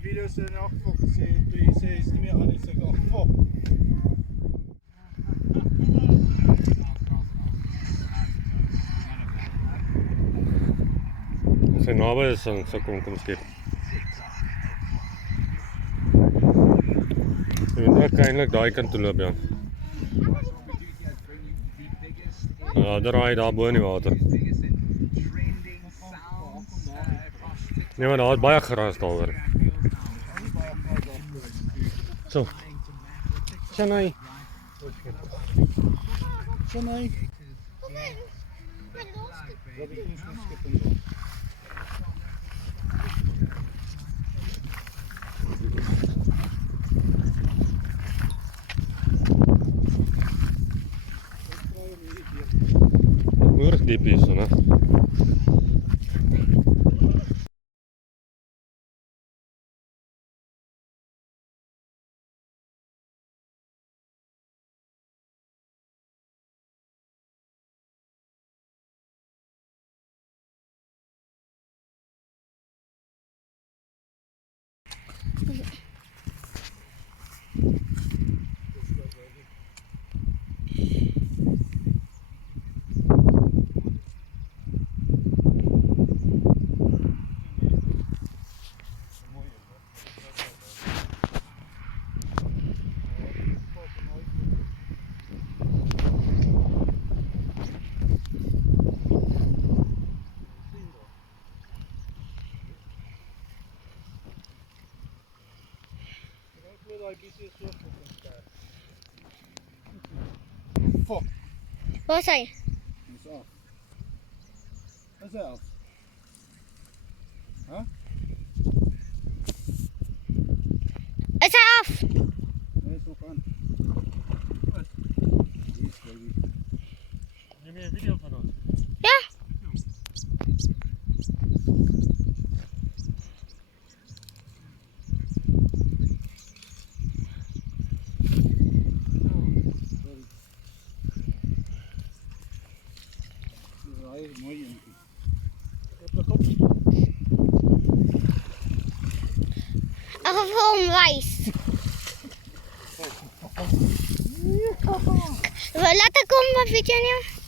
video's zijn afgefokt. Je zei niet meer aan het zeggen, oh fuck. As hy naby is, dan sal kom skep. Jy moet ook eintlik daai kant toe loop, ja. Ja, daar raai daar bo in die water. Nee, maar daar is baie gras daaroor. So. Shanai. Shanai. Moeilijk diep is, hè? Fuck. Waar is hy? Dis af. Is hy af? Huh? Is hy af? Hy is nog aan. Wat? Yes, baby. Neem jy 'n video van ons? Ja. Mooi eentjie. Ek gaan vir hom wys. Laat ek kom, maar video neem.